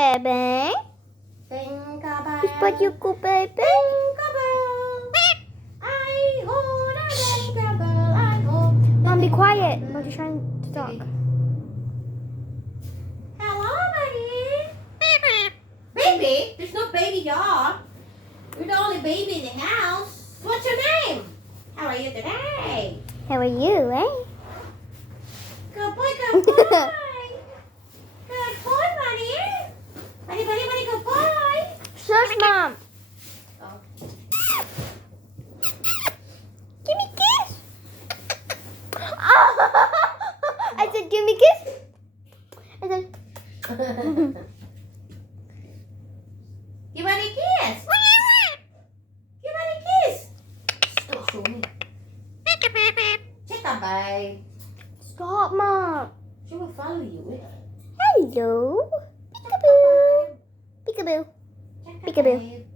baby. Tinkerbell. Is that your good baby? Tinkerbell. I hold a Tinkerbell. I hold. Mom, be quiet. I'm just trying to talk. Hello, buddy. Baby? There's no baby here. You're the only baby in the house. What's your name? How are you today? How are you, eh? Good boy, good boy. Good boy, buddy. Buddy, buddy, buddy, good boy. Shush, Mom. Oh. Give me a kiss. Oh. I said, give me a kiss. I said, Give Buddy a kiss. Give Buddy a kiss. Stop showing me. Check out, babe. stop, Mom. She will follow you. Hello. Peekaboo. Peekaboo. Check out, Peekaboo. babe.